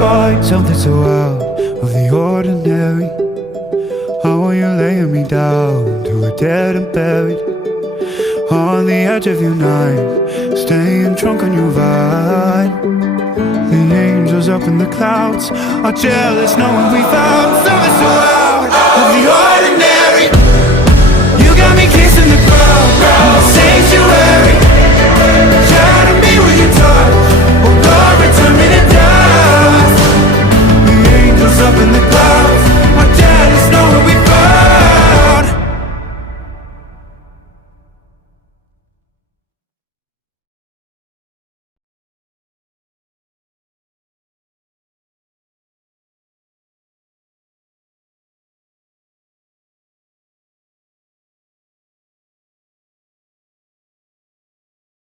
find something so out of the ordinary. How are you laying me down to a dead and buried on the edge of your night, staying drunk on your vine. The angels up in the clouds are jealous knowing we found something so out of the ordinary. You got me kissing the ground, the same